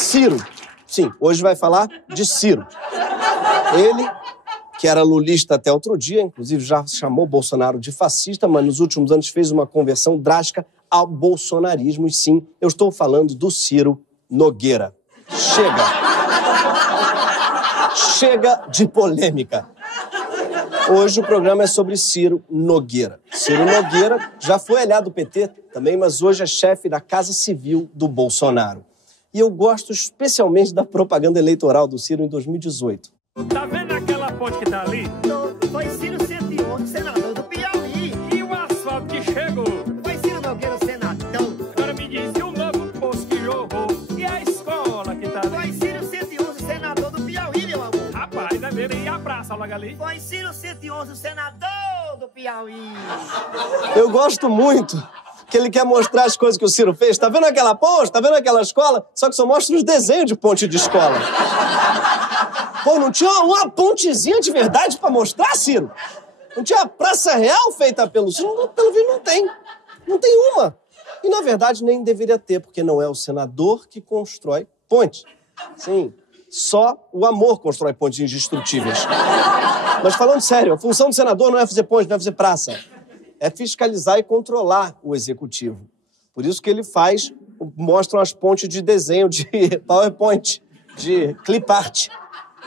Ciro. Sim, hoje vai falar de Ciro. Ele, que era lulista até outro dia, inclusive já chamou Bolsonaro de fascista, mas nos últimos anos fez uma conversão drástica ao bolsonarismo. E sim, eu estou falando do Ciro Nogueira. Chega! Chega de polêmica. Hoje o programa é sobre Ciro Nogueira. Ciro Nogueira já foi aliado do PT também, mas hoje é chefe da Casa Civil do Bolsonaro. E eu gosto especialmente da propaganda eleitoral do Ciro em 2018. Tá vendo aquela ponte que tá ali? Foi Ciro 111, senador do Piauí. E o asfalto que chegou? Foi Ciro Nogueira, senador. Agora me diz, e o novo posto que jorrou? E a escola que tá ali? Foi Ciro 111, senador do Piauí, meu amor. Rapaz, é ver aí a praça logo ali. Foi Ciro 111, senador do Piauí. Eu gosto muito que ele quer mostrar as coisas que o Ciro fez. Tá vendo aquela ponte? Tá vendo aquela escola? Só que só mostra os desenhos de ponte de escola. Pô, não tinha uma pontezinha de verdade pra mostrar, Ciro? Não tinha a praça real feita pelo Ciro? Pelo visto, não tem. Não tem uma. E, na verdade, nem deveria ter, porque não é o senador que constrói ponte. Sim, só o amor constrói pontes indestrutíveis. Mas falando sério, a função do senador não é fazer ponte, não é fazer praça. É fiscalizar e controlar o executivo. Por isso que ele mostram as pontes de desenho, de PowerPoint, de clipart.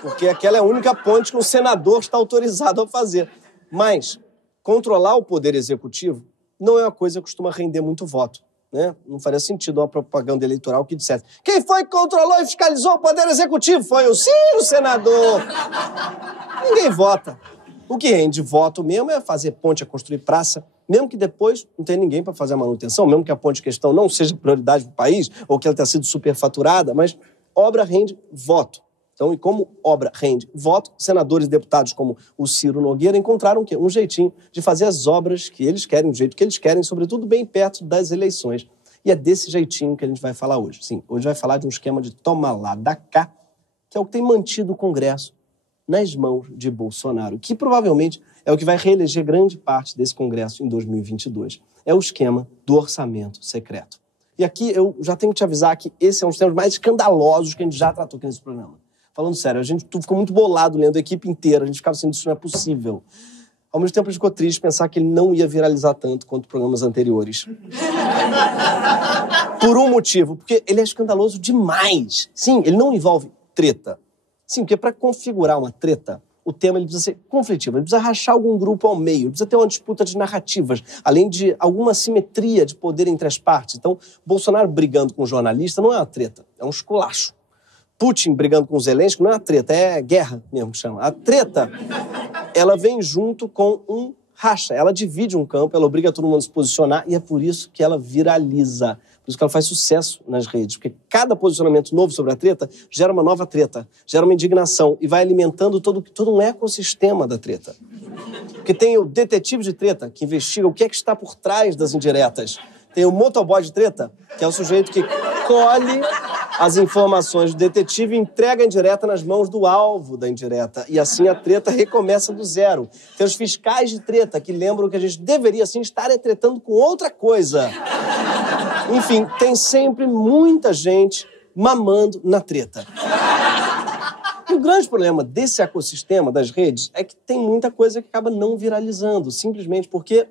Porque aquela é a única ponte que um senador está autorizado a fazer. Mas controlar o poder executivo não é uma coisa que costuma render muito voto, né? Não faria sentido uma propaganda eleitoral que dissesse: quem foi que controlou e fiscalizou o poder executivo? Foi o Ciro, senador. Ninguém vota. O que rende voto mesmo é fazer ponte, é construir praça, mesmo que depois não tenha ninguém para fazer a manutenção, mesmo que a ponte em questão não seja prioridade para o país, ou que ela tenha sido superfaturada, mas obra rende voto. Então, e como obra rende voto, senadores e deputados como o Ciro Nogueira encontraram o quê? Um jeitinho de fazer as obras que eles querem, do jeito que eles querem, sobretudo bem perto das eleições. E é desse jeitinho que a gente vai falar hoje. Sim, hoje vai falar de um esquema de toma lá, dá cá, que é o que tem mantido o Congresso nas mãos de Bolsonaro, que provavelmente é o que vai reeleger grande parte desse Congresso em 2022. É o esquema do orçamento secreto. E aqui eu já tenho que te avisar que esse é um dos temas mais escandalosos que a gente já tratou aqui nesse programa. Falando sério, a gente ficou muito bolado lendo a equipe inteira, a gente ficava assim, isso não é possível. Ao mesmo tempo, a gente ficou triste de pensar que ele não ia viralizar tanto quanto programas anteriores. Por um motivo, porque ele é escandaloso demais. Sim, ele não envolve treta. Sim, porque para configurar uma treta, o tema ele precisa ser conflitivo, ele precisa rachar algum grupo ao meio, precisa ter uma disputa de narrativas, além de alguma simetria de poder entre as partes. Então, Bolsonaro brigando com um jornalista não é uma treta, é um esculacho. Putin brigando com o Zelensky não é uma treta, é guerra mesmo que chama. A treta, ela vem junto com um racha, ela divide um campo, ela obriga todo mundo a se posicionar e é por isso que ela viraliza. Por isso que ela faz sucesso nas redes, porque cada posicionamento novo sobre a treta gera uma nova treta, gera uma indignação e vai alimentando todo um ecossistema da treta. Porque tem o detetive de treta, que investiga o que é que está por trás das indiretas. Tem o motoboy de treta, que é o sujeito que colhe as informações do detetive e entrega a indireta nas mãos do alvo da indireta. E assim a treta recomeça do zero. Tem os fiscais de treta, que lembram que a gente deveria, sim, estar tretando com outra coisa. Enfim, tem sempre muita gente mamando na treta. O grande problema desse ecossistema das redes é que tem muita coisa que acaba não viralizando, simplesmente porque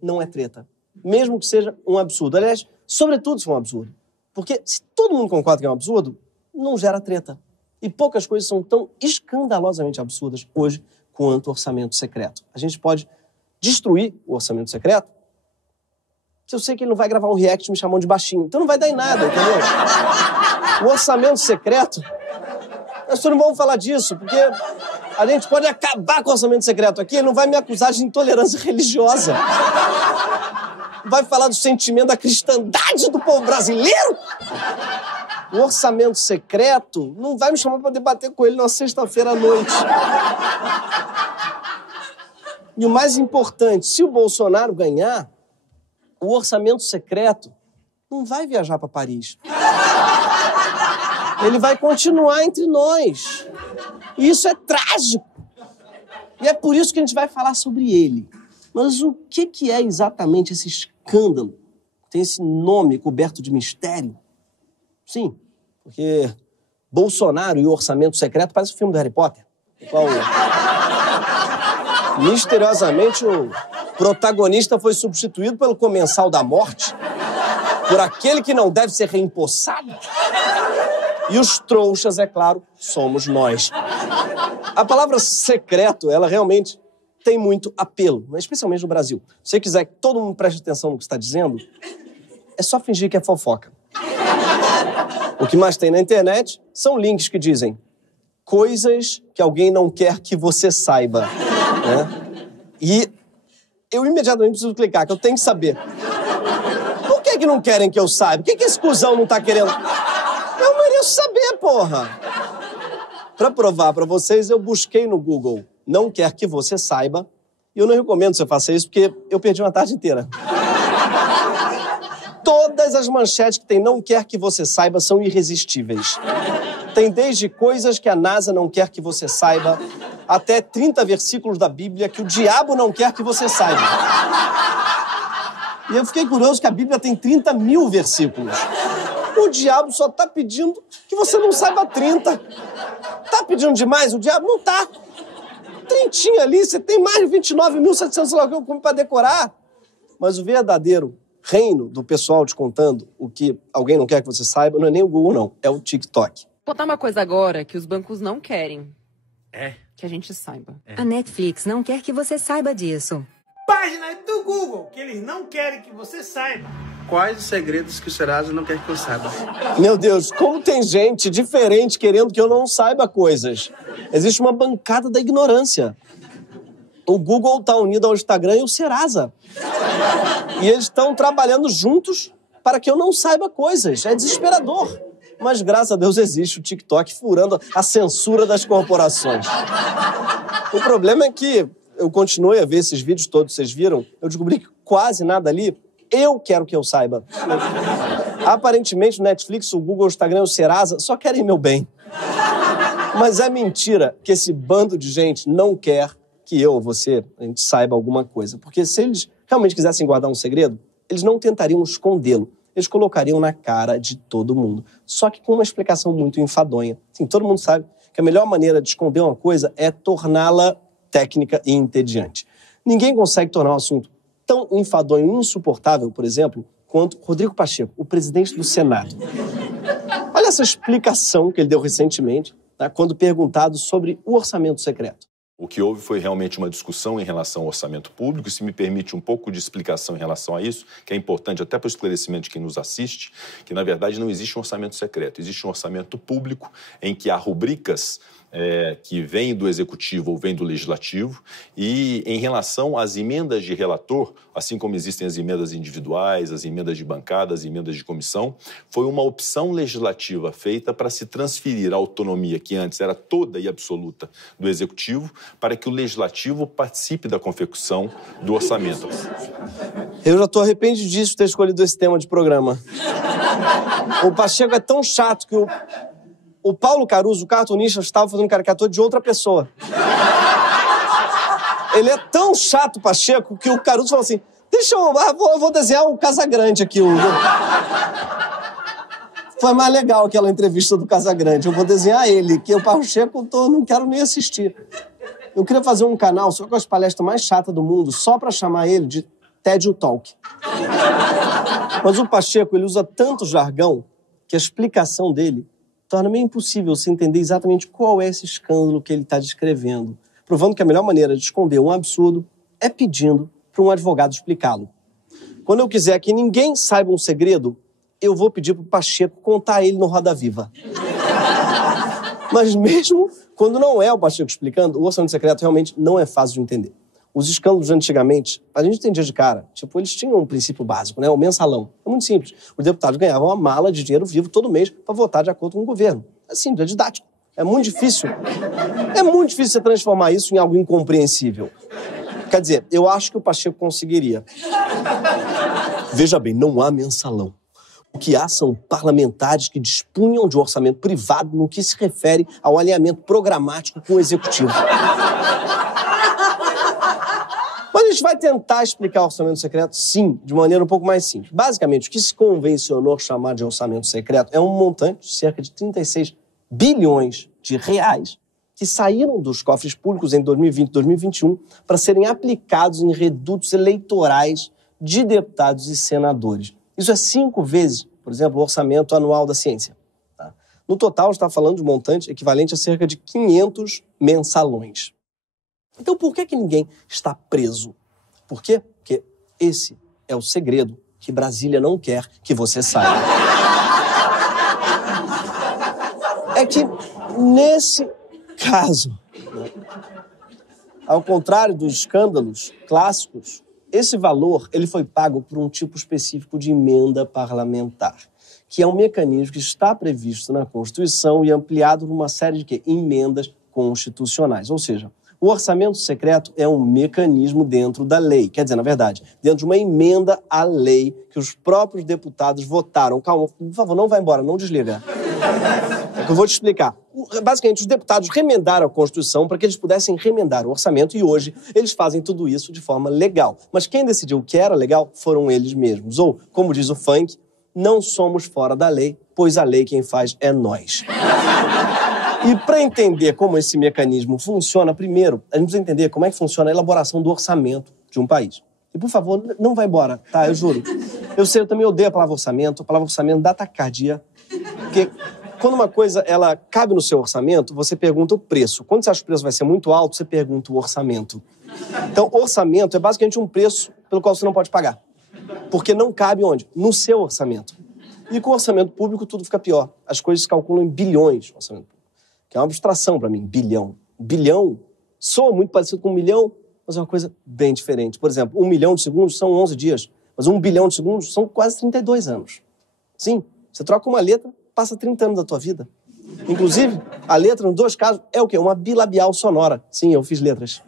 não é treta. Mesmo que seja um absurdo. Aliás, sobretudo se for um absurdo. Porque se todo mundo concorda que é um absurdo, não gera treta. E poucas coisas são tão escandalosamente absurdas hoje quanto o orçamento secreto. A gente pode destruir o orçamento secreto, que eu sei que ele não vai gravar um react me chamando de baixinho. Então não vai dar em nada, entendeu? O orçamento secreto, nós não vamos falar disso, porque a gente pode acabar com o orçamento secreto aqui, ele não vai me acusar de intolerância religiosa. Vai falar do sentimento da cristandade do povo brasileiro? O orçamento secreto não vai me chamar para debater com ele na sexta-feira à noite. E o mais importante, se o Bolsonaro ganhar, o orçamento secreto não vai viajar para Paris. Ele vai continuar entre nós. E isso é trágico. E é por isso que a gente vai falar sobre ele. Mas o que é exatamente esse escândalo? Tem esse nome coberto de mistério? Sim, porque Bolsonaro e o orçamento secreto parece o filme do Harry Potter. Qual misteriosamente o protagonista foi substituído pelo comensal da morte, por aquele que não deve ser reempossado. E os trouxas, é claro, somos nós. A palavra secreto, ela realmente tem muito apelo, especialmente no Brasil. Se você quiser que todo mundo preste atenção no que está dizendo, é só fingir que é fofoca. O que mais tem na internet são links que dizem coisas que alguém não quer que você saiba, né? E eu imediatamente preciso clicar, que eu tenho que saber. Por que não querem que eu saiba? Por que esse cuzão não tá querendo? Eu mereço saber, porra! Pra provar pra vocês, eu busquei no Google não quer que você saiba, e eu não recomendo que você faça isso, porque eu perdi uma tarde inteira. Todas as manchetes que tem não quer que você saiba são irresistíveis. Tem desde coisas que a NASA não quer que você saiba, até 30 versículos da Bíblia que o diabo não quer que você saiba. E eu fiquei curioso que a Bíblia tem 30 mil versículos. O diabo só tá pedindo que você não saiba 30. Tá pedindo demais? O diabo não tá. Trintinha ali, você tem mais de 29.700, sei lá o que, pra decorar. Mas o verdadeiro reino do pessoal te contando o que alguém não quer que você saiba não é nem o Google, não. É o TikTok. Vou botar uma coisa agora que os bancos não querem. É. Que a gente saiba. A Netflix não quer que você saiba disso. Página do Google que eles não querem que você saiba. Quais os segredos que o Serasa não quer que eu saiba? Meu Deus, como tem gente diferente querendo que eu não saiba coisas. Existe uma bancada da ignorância. O Google está unido ao Instagram e ao Serasa. E eles estão trabalhando juntos para que eu não saiba coisas. É desesperador. Mas, graças a Deus, existe o TikTok furando a censura das corporações. O problema é que eu continuei a ver esses vídeos todos, vocês viram? Eu descobri que quase nada ali eu quero que eu saiba. Aparentemente, o Netflix, o Google, o Instagram e o Serasa só querem meu bem. Mas é mentira que esse bando de gente não quer que eu ou você, a gente saiba alguma coisa. Porque se eles realmente quisessem guardar um segredo, eles não tentariam escondê-lo. Eles colocariam na cara de todo mundo. Só que com uma explicação muito enfadonha. Sim, todo mundo sabe que a melhor maneira de esconder uma coisa é torná-la técnica e entediante. Ninguém consegue tornar um assunto tão enfadonho e insuportável, por exemplo, quanto Rodrigo Pacheco, o presidente do Senado. Olha essa explicação que ele deu recentemente, tá, quando perguntado sobre o orçamento secreto. O que houve foi realmente uma discussão em relação ao orçamento público, e se me permite um pouco de explicação em relação a isso, que é importante até para o esclarecimento de quem nos assiste, que na verdade não existe um orçamento secreto, existe um orçamento público em que há rubricas que vêm do Executivo ou vêm do Legislativo, e em relação às emendas de relator, assim como existem as emendas individuais, as emendas de bancada, as emendas de comissão, foi uma opção legislativa feita para se transferir a autonomia, que antes era toda e absoluta do Executivo, para que o Legislativo participe da confecção do orçamento. Eu já estou arrependidíssimo de ter escolhido esse tema de programa. O Pacheco é tão chato que o Paulo Caruso, o cartunista, estava fazendo caricatura de outra pessoa. Ele é tão chato, Pacheco, que o Caruso falou assim, deixa eu vou desenhar o Casagrande aqui. Foi mais legal aquela entrevista do Casagrande. Eu vou desenhar ele, que o Pacheco não quero nem assistir. Eu queria fazer um canal só com as palestras mais chatas do mundo, só para chamar ele de TED Talk. Mas o Pacheco, ele usa tanto jargão que a explicação dele torna meio impossível se entender exatamente qual é esse escândalo que ele está descrevendo, provando que a melhor maneira de esconder um absurdo é pedindo para um advogado explicá-lo. Quando eu quiser que ninguém saiba um segredo, eu vou pedir para o Pacheco contar ele no Roda Viva. Mas mesmo quando não é o Pacheco explicando, o orçamento secreto realmente não é fácil de entender. Os escândalos antigamente, a gente entendia de cara. Tipo, eles tinham um princípio básico, né? O mensalão. É muito simples. Os deputados ganhavam uma mala de dinheiro vivo todo mês para votar de acordo com o governo. É simples, é didático. É muito difícil. É muito difícil você transformar isso em algo incompreensível. Quer dizer, eu acho que o Pacheco conseguiria. Veja bem, não há mensalão. O que há são parlamentares que dispunham de um orçamento privado no que se refere ao alinhamento programático com o Executivo. Mas a gente vai tentar explicar o orçamento secreto, sim, de maneira um pouco mais simples. Basicamente, o que se convencionou chamar de orçamento secreto é um montante de cerca de 36 bilhões de reais que saíram dos cofres públicos em 2020 e 2021 para serem aplicados em redutos eleitorais de deputados e senadores. Isso é 5 vezes, por exemplo, o orçamento anual da ciência. Tá? No total, está falando de um montante equivalente a cerca de 500 mensalões. Então, por que ninguém está preso? Por quê? Porque esse é o segredo que Brasília não quer que você saiba. É que, nesse caso, né, ao contrário dos escândalos clássicos, esse valor ele foi pago por um tipo específico de emenda parlamentar, que é um mecanismo que está previsto na Constituição e ampliado por uma série de emendas constitucionais. Ou seja, o orçamento secreto é um mecanismo dentro da lei. Quer dizer, na verdade, dentro de uma emenda à lei que os próprios deputados votaram. Calma, por favor, não vai embora, não desliga. É que eu vou te explicar. Basicamente, os deputados remendaram a Constituição para que eles pudessem remendar o orçamento e hoje eles fazem tudo isso de forma legal. Mas quem decidiu o que era legal foram eles mesmos. Ou, como diz o funk, não somos fora da lei, pois a lei quem faz é nós. E para entender como esse mecanismo funciona, primeiro, a gente precisa entender como é que funciona a elaboração do orçamento de um país. E, por favor, não vai embora, tá? Eu juro. Eu sei, eu também odeio a palavra orçamento dá taquicardia. Porque quando uma coisa ela cabe no seu orçamento, você pergunta o preço. Quando você acha que o preço vai ser muito alto, você pergunta o orçamento. Então, orçamento é basicamente um preço pelo qual você não pode pagar. Porque não cabe onde? No seu orçamento. E com o orçamento público tudo fica pior. As coisas se calculam em bilhões no orçamento público. Que é uma abstração para mim, bilhão. Bilhão soa muito parecido com 1 milhão, mas é uma coisa bem diferente. Por exemplo, 1 milhão de segundos são 11 dias, mas 1 bilhão de segundos são quase 32 anos. Sim, você troca uma letra, passa 30 anos da tua vida. Inclusive, a letra, nos 2 casos, é o quê? Uma bilabial sonora. Sim, eu fiz letras.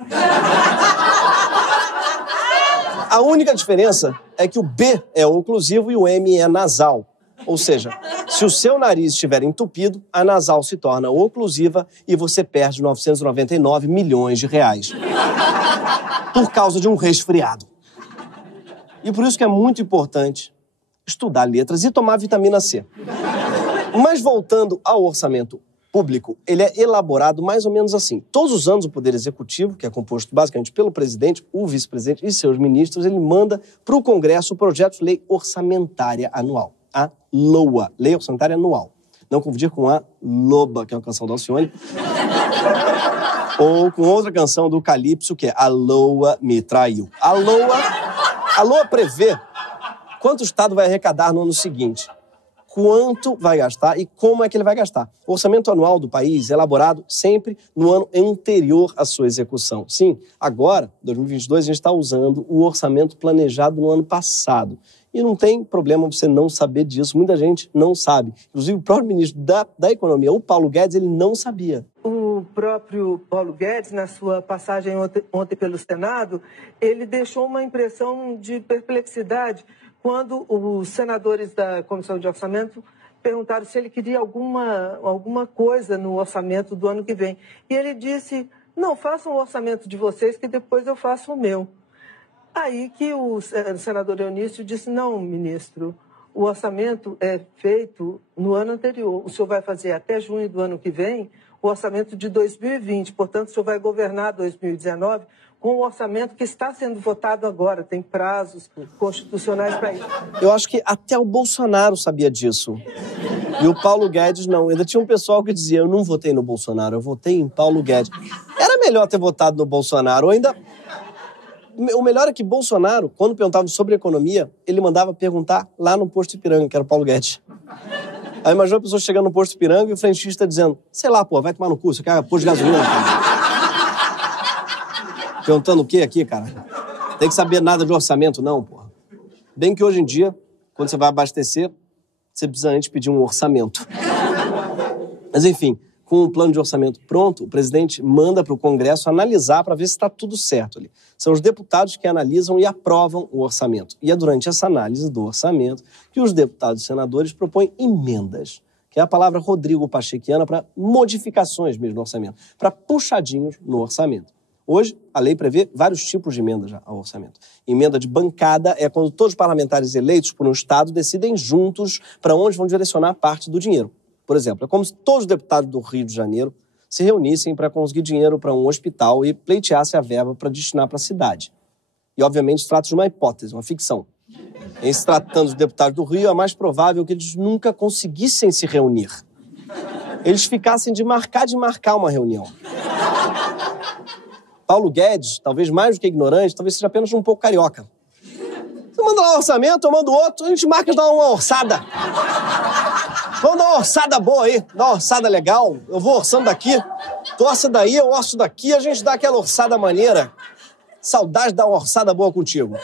A única diferença é que o B é oclusivo e o M é nasal. Ou seja, se o seu nariz estiver entupido, a nasal se torna oclusiva e você perde 999 milhões de reais. Por causa de um resfriado. E por isso que é muito importante estudar letras e tomar vitamina C. Mas voltando ao orçamento público, ele é elaborado mais ou menos assim. Todos os anos o Poder Executivo, que é composto basicamente pelo presidente, o vice-presidente e seus ministros, ele manda para o Congresso o projeto de lei orçamentária anual. A LOA, Lei Orçamentária Anual. Não confundir com a Loba, que é uma canção da Alcione, ou com outra canção do Calypso, que é A Loa Me Traiu. A LOA prevê quanto o Estado vai arrecadar no ano seguinte, quanto vai gastar e como é que ele vai gastar. O orçamento anual do país é elaborado sempre no ano anterior à sua execução. Sim, agora, 2022, a gente está usando o orçamento planejado no ano passado. E não tem problema você não saber disso. Muita gente não sabe. Inclusive, o próprio ministro da Economia, o Paulo Guedes, ele não sabia. O próprio Paulo Guedes, na sua passagem ontem pelo Senado, ele deixou uma impressão de perplexidade quando os senadores da Comissão de Orçamento perguntaram se ele queria alguma coisa no orçamento do ano que vem. E ele disse, não, façam o orçamento de vocês que depois eu faço o meu. Aí que o senador Eunício disse, não, ministro, o orçamento é feito no ano anterior. O senhor vai fazer até junho do ano que vem o orçamento de 2020. Portanto, o senhor vai governar 2019 com o orçamento que está sendo votado agora. Tem prazos constitucionais para isso. Eu acho que até o Bolsonaro sabia disso. E o Paulo Guedes não. Ainda tinha um pessoal que dizia, eu não votei no Bolsonaro, eu votei em Paulo Guedes. Era melhor ter votado no Bolsonaro, ou ainda... O melhor é que Bolsonaro, quando perguntava sobre economia, ele mandava perguntar lá no posto Ipiranga, que era o Paulo Guedes. Aí imagina a pessoa chegando no posto Ipiranga e o frentista dizendo, sei lá, pô, vai tomar no cu, você quer posto de gasolina, cara? Perguntando o quê aqui, cara? Tem que saber nada de orçamento, não, porra. Bem que hoje em dia, quando você vai abastecer, você precisa antes pedir um orçamento. Mas enfim... Com o plano de orçamento pronto, o presidente manda para o Congresso analisar para ver se está tudo certo ali. São os deputados que analisam e aprovam o orçamento. E é durante essa análise do orçamento que os deputados e senadores propõem emendas, que é a palavra Rodrigo Pachequiana para modificações mesmo no orçamento, para puxadinhos no orçamento. Hoje, a lei prevê vários tipos de emendas já ao orçamento. Emenda de bancada é quando todos os parlamentares eleitos por um Estado decidem juntos para onde vão direcionar parte do dinheiro. Por exemplo, é como se todos os deputados do Rio de Janeiro se reunissem para conseguir dinheiro para um hospital e pleiteassem a verba para destinar para a cidade. E, obviamente, se trata de uma hipótese, uma ficção. Em se tratando dos deputados do Rio, é mais provável que eles nunca conseguissem se reunir. Eles ficassem de marcar uma reunião. Paulo Guedes, talvez mais do que ignorante, talvez seja apenas um pouco carioca. Você manda lá um orçamento, eu mando outro, a gente marca de dar uma orçada. Vamos dar uma orçada boa aí, dar uma orçada legal. Eu vou orçando daqui, tu orça daí, eu orço daqui, a gente dá aquela orçada maneira. Saudade de dar uma orçada boa contigo.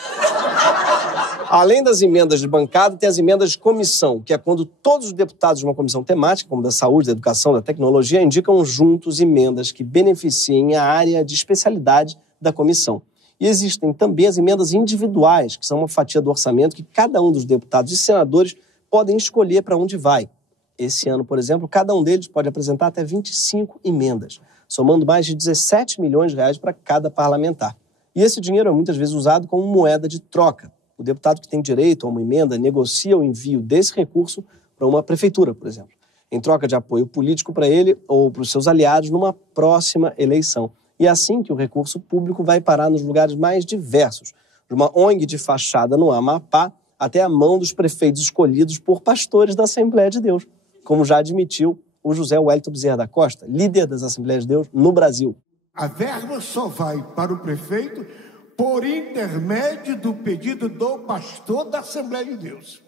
Além das emendas de bancada, tem as emendas de comissão, que é quando todos os deputados de uma comissão temática, como da saúde, da educação, da tecnologia, indicam juntos emendas que beneficiem a área de especialidade da comissão. E existem também as emendas individuais, que são uma fatia do orçamento que cada um dos deputados e senadores podem escolher para onde vai. Esse ano, por exemplo, cada um deles pode apresentar até 25 emendas, somando mais de 17 milhões de reais para cada parlamentar. E esse dinheiro é muitas vezes usado como moeda de troca. O deputado que tem direito a uma emenda negocia o envio desse recurso para uma prefeitura, por exemplo, em troca de apoio político para ele ou para os seus aliados numa próxima eleição. E é assim que o recurso público vai parar nos lugares mais diversos, de uma ONG de fachada no Amapá até a mão dos prefeitos escolhidos por pastores da Assembleia de Deus, como já admitiu o José Wellington Bezerra da Costa, líder das Assembleias de Deus no Brasil. A verba só vai para o prefeito por intermédio do pedido do pastor da Assembleia de Deus.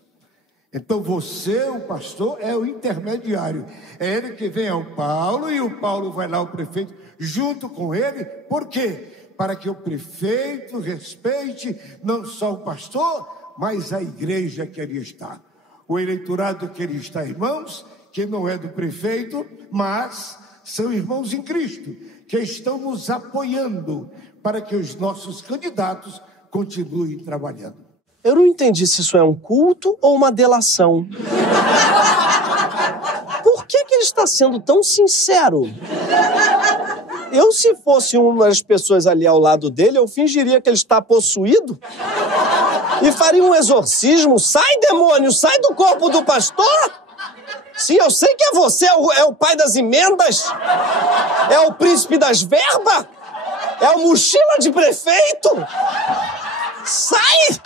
Então você, o pastor, é o intermediário. É ele que vem ao Paulo e o Paulo vai lá ao prefeito junto com ele. Por quê? Para que o prefeito respeite não só o pastor, mas a igreja que ali está. O eleitorado que ali está, irmãos, que não é do prefeito, mas são irmãos em Cristo, que estão nos apoiando para que os nossos candidatos continuem trabalhando. Eu não entendi se isso é um culto ou uma delação. Por que ele está sendo tão sincero? Eu, se fosse uma das pessoas ali ao lado dele, eu fingiria que ele está possuído e faria um exorcismo. Sai, demônio, sai do corpo do pastor! Sim, eu sei que é você, é o pai das emendas, é o príncipe das verbas, é o mochila de prefeito. Sai!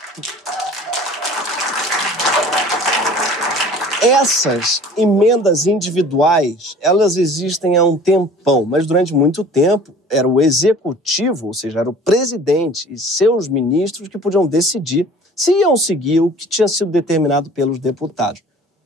Essas emendas individuais, elas existem há um tempão, mas durante muito tempo era o executivo, ou seja, era o presidente e seus ministros que podiam decidir se iam seguir o que tinha sido determinado pelos deputados.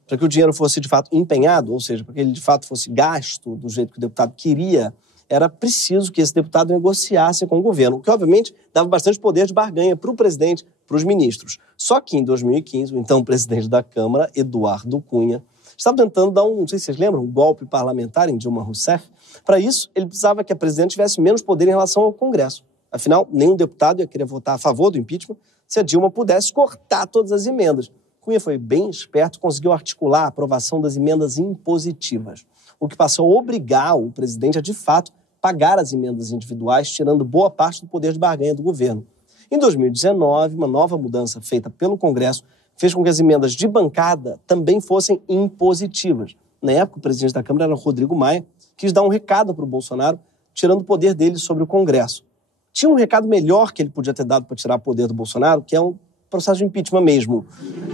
Para que o dinheiro fosse de fato empenhado, ou seja, para que ele de fato fosse gasto do jeito que o deputado queria, era preciso que esse deputado negociasse com o governo, o que obviamente dava bastante poder de barganha para o presidente, para os ministros. Só que em 2015, o então presidente da Câmara, Eduardo Cunha, estava tentando dar não sei se vocês lembram, um golpe parlamentar em Dilma Rousseff. Para isso, ele precisava que a presidente tivesse menos poder em relação ao Congresso. Afinal, nenhum deputado ia querer votar a favor do impeachment se a Dilma pudesse cortar todas as emendas. Cunha foi bem esperto, conseguiu articular a aprovação das emendas impositivas, o que passou a obrigar o presidente a, de fato, pagar as emendas individuais, tirando boa parte do poder de barganha do governo. Em 2019, uma nova mudança feita pelo Congresso fez com que as emendas de bancada também fossem impositivas. Na época, o presidente da Câmara era Rodrigo Maia, quis dar um recado para o Bolsonaro, tirando o poder dele sobre o Congresso. Tinha um recado melhor que ele podia ter dado para tirar o poder do Bolsonaro, que é um processo de impeachment mesmo.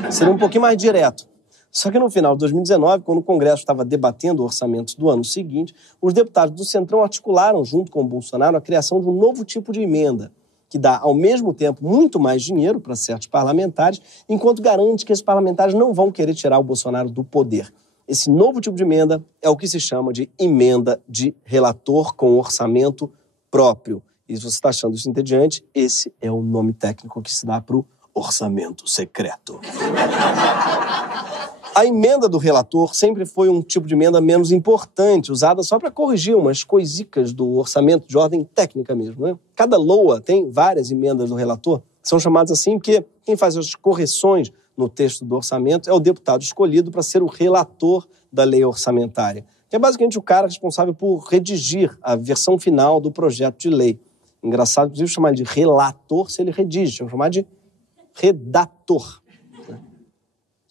Seria um pouquinho mais direto. Só que no final de 2019, quando o Congresso estava debatendo orçamentos do ano seguinte, os deputados do Centrão articularam, junto com o Bolsonaro, a criação de um novo tipo de emenda, que dá, ao mesmo tempo, muito mais dinheiro para certos parlamentares, enquanto garante que esses parlamentares não vão querer tirar o Bolsonaro do poder. Esse novo tipo de emenda é o que se chama de emenda de relator com orçamento próprio. E se você está achando isso entediante, esse é o nome técnico que se dá para o orçamento secreto. A emenda do relator sempre foi um tipo de emenda menos importante, usada só para corrigir umas coisicas do orçamento de ordem técnica mesmo, né? Cada LOA tem várias emendas do relator, que são chamadas assim porque quem faz as correções no texto do orçamento é o deputado escolhido para ser o relator da lei orçamentária, que é basicamente o cara responsável por redigir a versão final do projeto de lei. Engraçado, inclusive, chamar de relator se ele redige, chama chamar de redator.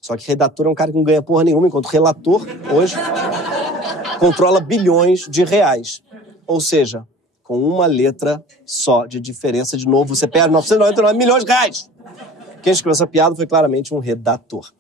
Só que redator é um cara que não ganha porra nenhuma, enquanto relator, hoje, controla bilhões de reais. Ou seja, com uma letra só de diferença, de novo, você perde 999 milhões de reais. Quem escreveu essa piada foi claramente um redator.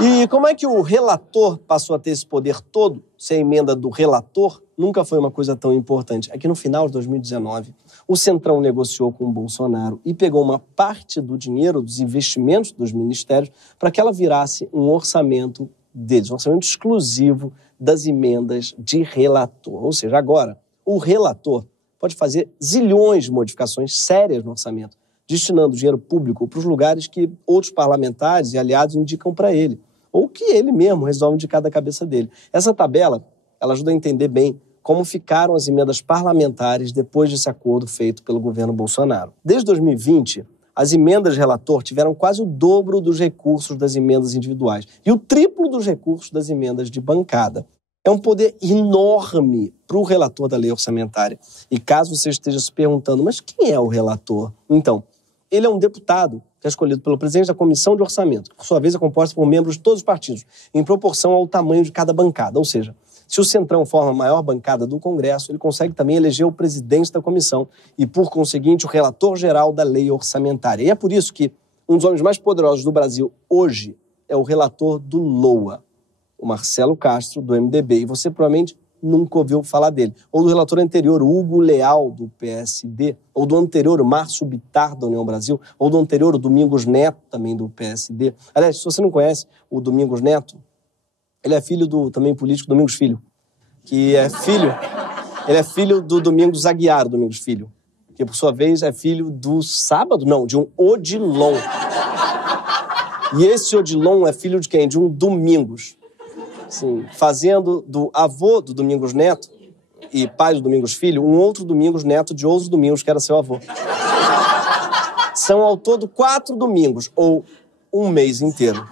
E como é que o relator passou a ter esse poder todo, se a emenda do relator nunca foi uma coisa tão importante? É que no final de 2019, o Centrão negociou com o Bolsonaro e pegou uma parte do dinheiro dos investimentos dos ministérios para que ela virasse um orçamento deles, um orçamento exclusivo das emendas de relator. Ou seja, agora, o relator pode fazer zilhões de modificações sérias no orçamento, destinando dinheiro público para os lugares que outros parlamentares e aliados indicam para ele, ou que ele mesmo resolve de cada cabeça dele. Essa tabela, ela ajuda a entender bem como ficaram as emendas parlamentares depois desse acordo feito pelo governo Bolsonaro. Desde 2020, as emendas de relator tiveram quase o dobro dos recursos das emendas individuais e o triplo dos recursos das emendas de bancada. É um poder enorme para o relator da lei orçamentária. E caso você esteja se perguntando, mas quem é o relator? Então, ele é um deputado que é escolhido pelo presidente da Comissão de Orçamento, que, por sua vez, é composta por membros de todos os partidos, em proporção ao tamanho de cada bancada. Ou seja, se o Centrão forma a maior bancada do Congresso, ele consegue também eleger o presidente da comissão e, por conseguinte, o relator geral da lei orçamentária. E é por isso que um dos homens mais poderosos do Brasil hoje é o relator do LOA, o Marcelo Castro, do MDB. E você provavelmente nunca ouviu falar dele. Ou do relator anterior, Hugo Leal, do PSD. Ou do anterior, Márcio Bittar, da União Brasil. Ou do anterior, o Domingos Neto, também do PSD. Aliás, se você não conhece o Domingos Neto, ele é filho do também político Domingos Filho, que é filho... Ele é filho do Domingos Aguiar, Domingos Filho, que, por sua vez, é filho do Sábado? Não, de um Odilon. E esse Odilon é filho de quem? De um Domingos. Assim, fazendo do avô do Domingos Neto e pai do Domingos Filho, um outro Domingos Neto de outros Domingos, que era seu avô. São, ao todo, 4 domingos, ou um mês inteiro.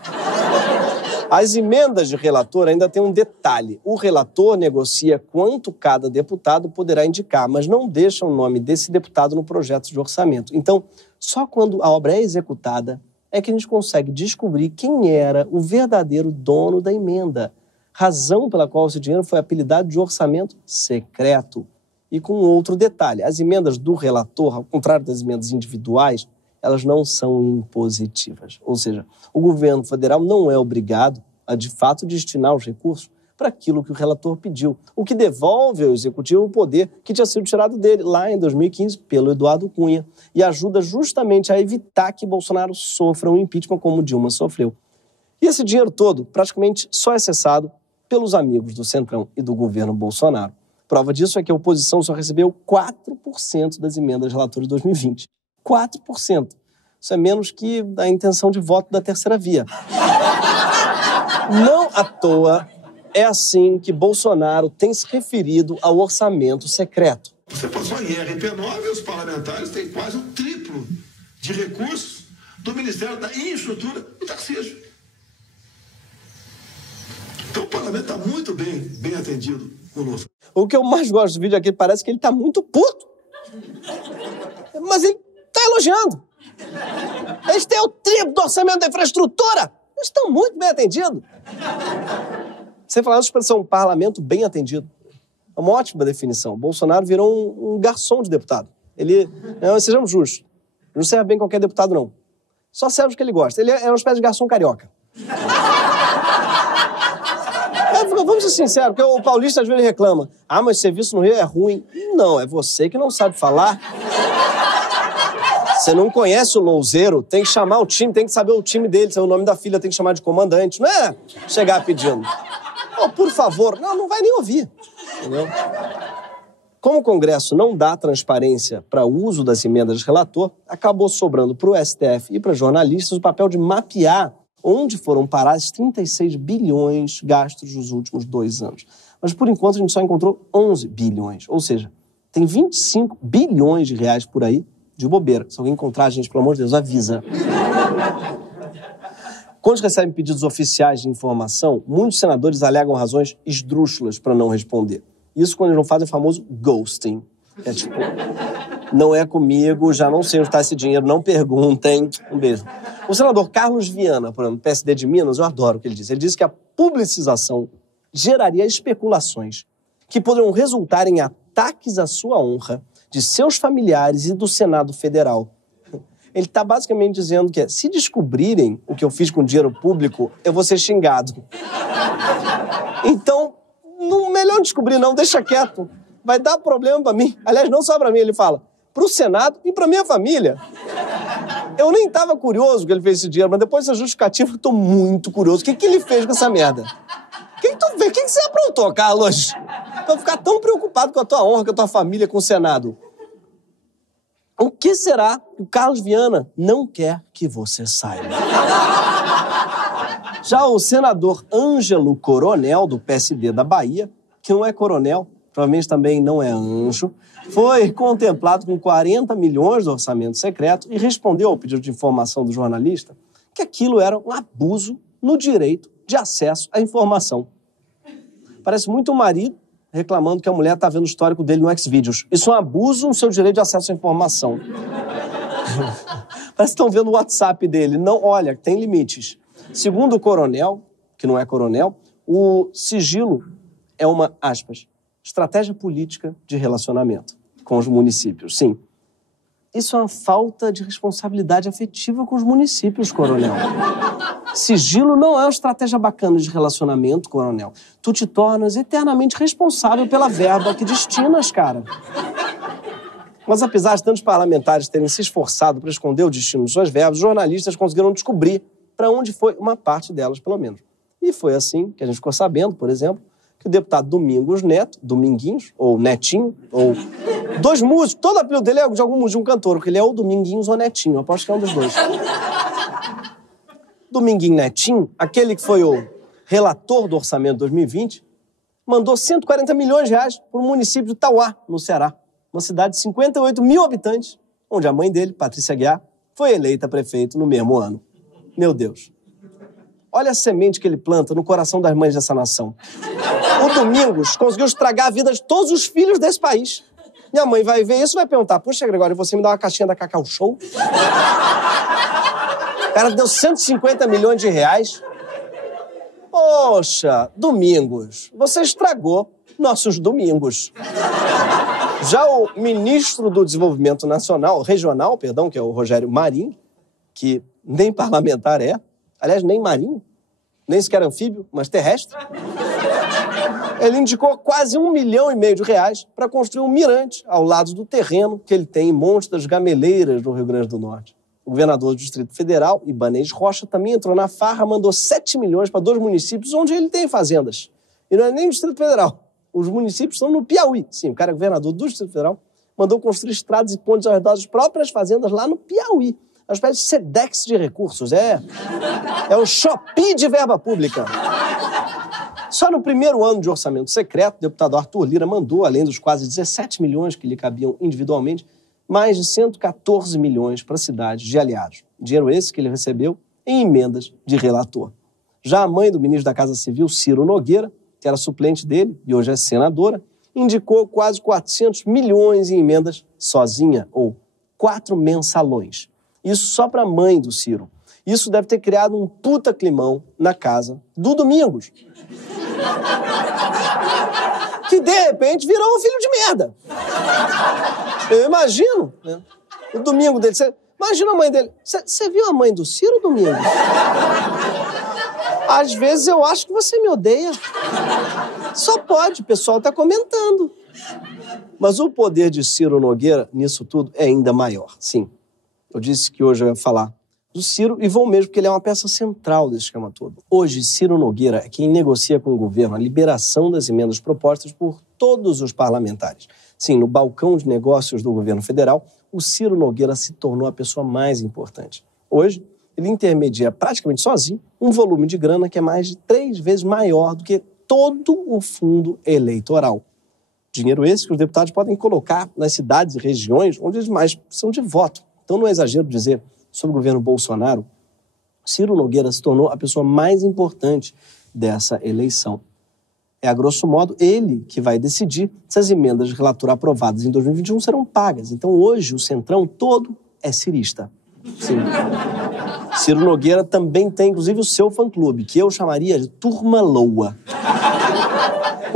As emendas de relator ainda tem um detalhe. O relator negocia quanto cada deputado poderá indicar, mas não deixa o nome desse deputado no projeto de orçamento. Então, só quando a obra é executada é que a gente consegue descobrir quem era o verdadeiro dono da emenda. Razão pela qual esse dinheiro foi apelidado de orçamento secreto. E com outro detalhe, as emendas do relator, ao contrário das emendas individuais, elas não são impositivas. Ou seja, o governo federal não é obrigado a, de fato, destinar os recursos para aquilo que o relator pediu, o que devolve ao executivo o poder que tinha sido tirado dele lá em 2015 pelo Eduardo Cunha e ajuda justamente a evitar que Bolsonaro sofra um impeachment como Dilma sofreu. E esse dinheiro todo praticamente só é cessado pelos amigos do Centrão e do governo Bolsonaro. Prova disso é que a oposição só recebeu 4% das emendas relatórias de 2020. 4%. Isso é menos que a intenção de voto da terceira via. Não à toa é assim que Bolsonaro tem se referido ao orçamento secreto. Você passou em RP9 e os parlamentares têm quase o triplo de recursos do Ministério da Infraestrutura do Tarcísio. Então o parlamento está muito bem atendido conosco. O que eu mais gosto do vídeo aqui parece que ele está muito puto. Mas ele está elogiando. Eles têm o triplo do orçamento da infraestrutura. Eles estão muito bem atendidos. Sem falar na expressão parlamento bem atendido. É uma ótima definição. Bolsonaro virou um garçom de deputado. Ele, sejamos justos, não serve bem qualquer deputado, não. Só serve o que ele gosta. Ele é uma espécie de garçom carioca. Vamos ser sinceros, porque o paulista às vezes reclama. Ah, mas serviço no Rio é ruim. Não, é você que não sabe falar. Você não conhece o louzeiro, tem que chamar o time, tem que saber o time dele, o nome da filha tem que chamar de comandante. Não é chegar pedindo. Oh, por favor. Não vai nem ouvir. Entendeu? Como o Congresso não dá transparência para o uso das emendas de relator, acabou sobrando para o STF e para jornalistas o papel de mapear onde foram parar os 36 bilhões gastos nos últimos 2 anos. Mas, por enquanto, a gente só encontrou 11 bilhões. Ou seja, tem 25 bilhões de reais por aí de bobeira. Se alguém encontrar a gente, pelo amor de Deus, avisa. Quando recebem pedidos oficiais de informação, muitos senadores alegam razões esdrúxulas para não responder. Isso quando eles não fazem o famoso ghosting. É tipo, não é comigo, já não sei onde está esse dinheiro, não perguntem. Um beijo. O senador Carlos Viana, por exemplo, PSD de Minas, eu adoro o que ele diz. Ele diz que a publicização geraria especulações que poderiam resultar em ataques à sua honra de seus familiares e do Senado Federal. Ele está basicamente dizendo que se descobrirem o que eu fiz com dinheiro público, eu vou ser xingado. Então, melhor descobrir não, deixa quieto. Vai dar problema para mim. Aliás, não só para mim, ele fala, para o Senado e para minha família. Eu nem estava curioso que ele fez esse dinheiro, mas depois dessa justificativa eu tô muito curioso. O que ele fez com essa merda? O que você aprontou, Carlos? Pra ficar tão preocupado com a tua honra, com a tua família, com o Senado. O que será que o Carlos Viana não quer que você saiba? Já o senador Ângelo Coronel, do PSD da Bahia, que não é coronel, provavelmente também não é anjo, foi contemplado com 40 milhões de orçamento secreto e respondeu ao pedido de informação do jornalista que aquilo era um abuso no direito de acesso à informação. Parece muito um marido reclamando que a mulher está vendo o histórico dele no Xvideos. Isso é um abuso no seu direito de acesso à informação. Parece que estão vendo o WhatsApp dele. Não, olha, tem limites. Segundo o coronel, que não é coronel, o sigilo é uma, aspas, estratégia política de relacionamento com os municípios. Sim. Isso é uma falta de responsabilidade afetiva com os municípios, coronel. Sigilo não é uma estratégia bacana de relacionamento, coronel. Tu te tornas eternamente responsável pela verba que destinas, cara. Mas apesar de tantos parlamentares terem se esforçado para esconder o destino de suas verbas, os jornalistas conseguiram descobrir para onde foi uma parte delas, pelo menos. E foi assim que a gente ficou sabendo, por exemplo, que o deputado Domingos Neto, Dominguinhos, ou Netinho, ou dois músicos, todo apelido dele é de algum músico, de um cantor, porque ele é ou Dominguinhos ou Netinho, eu aposto que é um dos dois. Dominguinho Netinho, aquele que foi o relator do orçamento de 2020, mandou 140 milhões de reais para o município de Tauá, no Ceará, uma cidade de 58 mil habitantes, onde a mãe dele, Patrícia Aguiar, foi eleita prefeito no mesmo ano. Meu Deus. Olha a semente que ele planta no coração das mães dessa nação. O Domingos conseguiu estragar a vida de todos os filhos desse país. Minha mãe vai ver isso e vai perguntar, poxa, Gregório, você me dá uma caixinha da Cacau Show? O cara deu 150 milhões de reais. Poxa, Domingos, você estragou nossos domingos. Já o ministro do Desenvolvimento Regional, que é o Rogério Marinho, que nem parlamentar é, aliás, nem marinho, nem sequer anfíbio, mas terrestre, ele indicou quase 1,5 milhão de reais para construir um mirante ao lado do terreno que ele tem em Monte das Gameleiras, no Rio Grande do Norte. O governador do Distrito Federal, Ibanez Rocha, também entrou na farra, mandou 7 milhões para 2 municípios onde ele tem fazendas. E não é nem o Distrito Federal. Os municípios estão no Piauí. Sim, o cara é governador do Distrito Federal, mandou construir estradas e pontes ao redor das próprias fazendas lá no Piauí. É uma espécie de Sedex de recursos, é o Shopee de verba pública. Só no primeiro ano de orçamento secreto, o deputado Arthur Lira mandou, além dos quase 17 milhões que lhe cabiam individualmente, mais de 114 milhões para cidades de aliados. Dinheiro esse que ele recebeu em emendas de relator. Já a mãe do ministro da Casa Civil, Ciro Nogueira, que era suplente dele e hoje é senadora, indicou quase 400 milhões em emendas sozinha, ou 4 mensalões. Isso só para a mãe do Ciro. Isso deve ter criado um puta climão na casa do Domingos. Que, de repente, virou um filho de merda. Eu imagino, né? O Domingo dele. Imagina a mãe dele. Você viu a mãe do Ciro, Domingo? Às vezes eu acho que você me odeia. Só pode, o pessoal tá comentando. Mas o poder de Ciro Nogueira nisso tudo é ainda maior, sim. Eu disse que hoje eu ia falar do Ciro e vou mesmo, porque ele é uma peça central desse esquema todo. Hoje, Ciro Nogueira é quem negocia com o governo a liberação das emendas propostas por todos os parlamentares. Sim, no balcão de negócios do governo federal, o Ciro Nogueira se tornou a pessoa mais importante. Hoje, ele intermedia praticamente sozinho um volume de grana que é mais de 3 vezes maior do que todo o fundo eleitoral. Dinheiro esse que os deputados podem colocar nas cidades e regiões onde eles mais precisam de voto. Então não é exagero dizer, sobre o governo Bolsonaro, Ciro Nogueira se tornou a pessoa mais importante dessa eleição. É, a grosso modo, ele que vai decidir se as emendas de relator aprovadas em 2021 serão pagas. Então hoje o centrão todo é cirista. Sim. Ciro Nogueira também tem, inclusive, o seu fã-clube, que eu chamaria de Turma Loa.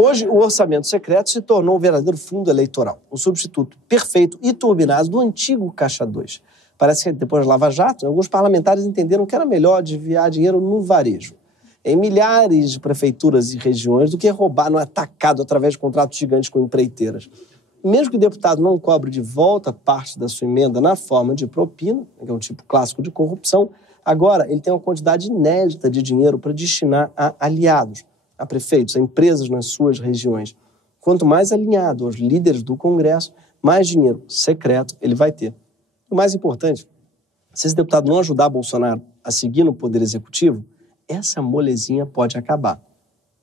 Hoje, o orçamento secreto se tornou um verdadeiro fundo eleitoral, um substituto perfeito e turbinado do antigo Caixa 2. Parece que depois da Lava Jato, alguns parlamentares entenderam que era melhor desviar dinheiro no varejo, em milhares de prefeituras e regiões, do que roubar no atacado através de contratos gigantes com empreiteiras. Mesmo que o deputado não cobre de volta parte da sua emenda na forma de propina, que é um tipo clássico de corrupção, agora ele tem uma quantidade inédita de dinheiro para destinar a aliados, a prefeitos, a empresas nas suas regiões. Quanto mais alinhado aos líderes do Congresso, mais dinheiro secreto ele vai ter. O mais importante, se esse deputado não ajudar Bolsonaro a seguir no poder executivo, essa molezinha pode acabar.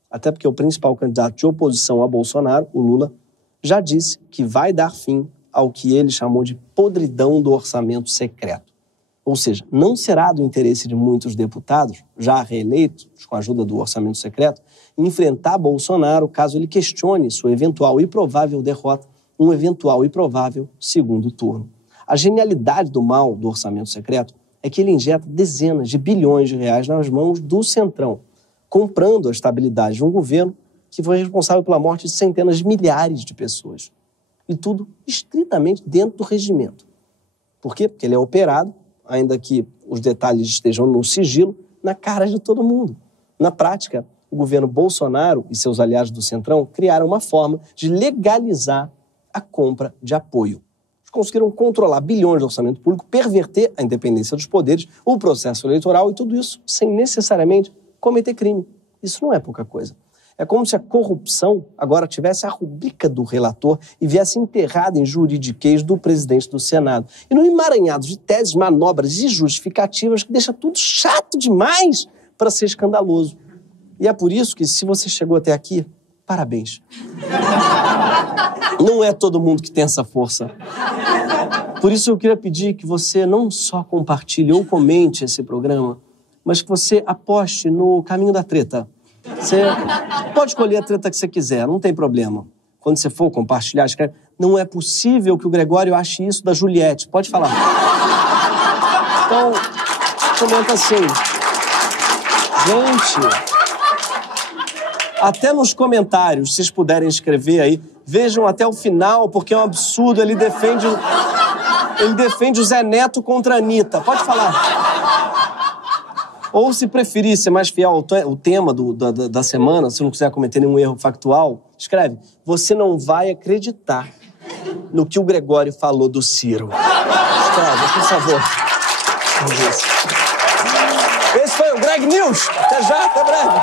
Até porque o principal candidato de oposição a Bolsonaro, o Lula, já disse que vai dar fim ao que ele chamou de podridão do orçamento secreto. Ou seja, não será do interesse de muitos deputados, já reeleitos, com a ajuda do orçamento secreto, enfrentar Bolsonaro caso ele questione sua eventual e provável derrota, um eventual e provável segundo turno. A genialidade do mal do orçamento secreto é que ele injeta dezenas de bilhões de reais nas mãos do Centrão, comprando a estabilidade de um governo que foi responsável pela morte de centenas de milhares de pessoas. E tudo estritamente dentro do regimento. Por quê? Porque ele é operado, ainda que os detalhes estejam no sigilo, na cara de todo mundo. Na prática, o governo Bolsonaro e seus aliados do Centrão criaram uma forma de legalizar a compra de apoio. Eles conseguiram controlar bilhões de orçamento público, perverter a independência dos poderes, o processo eleitoral e tudo isso sem necessariamente cometer crime. Isso não é pouca coisa. É como se a corrupção agora tivesse a rubrica do relator e viesse enterrada em juridiquês do presidente do Senado. E no emaranhado de teses, manobras e justificativas que deixa tudo chato demais para ser escandaloso. E é por isso que, se você chegou até aqui, parabéns. Não é todo mundo que tem essa força. Por isso eu queria pedir que você não só compartilhe ou comente esse programa, mas que você aposte no caminho da treta. Você pode escolher a treta que você quiser, não tem problema. Quando você for compartilhar, escreve: não é possível que o Gregório ache isso da Juliette. Pode falar. Então, comenta assim: gente, até nos comentários, se vocês puderem escrever aí, vejam até o final, porque é um absurdo. Ele defende o Zé Neto contra a Anitta. Pode falar. Ou, se preferir ser mais fiel ao tema da semana, se não quiser cometer nenhum erro factual, escreve: você não vai acreditar no que o Gregório falou do Ciro. Escreve, por favor. Esse foi o Greg News. Até já, até breve.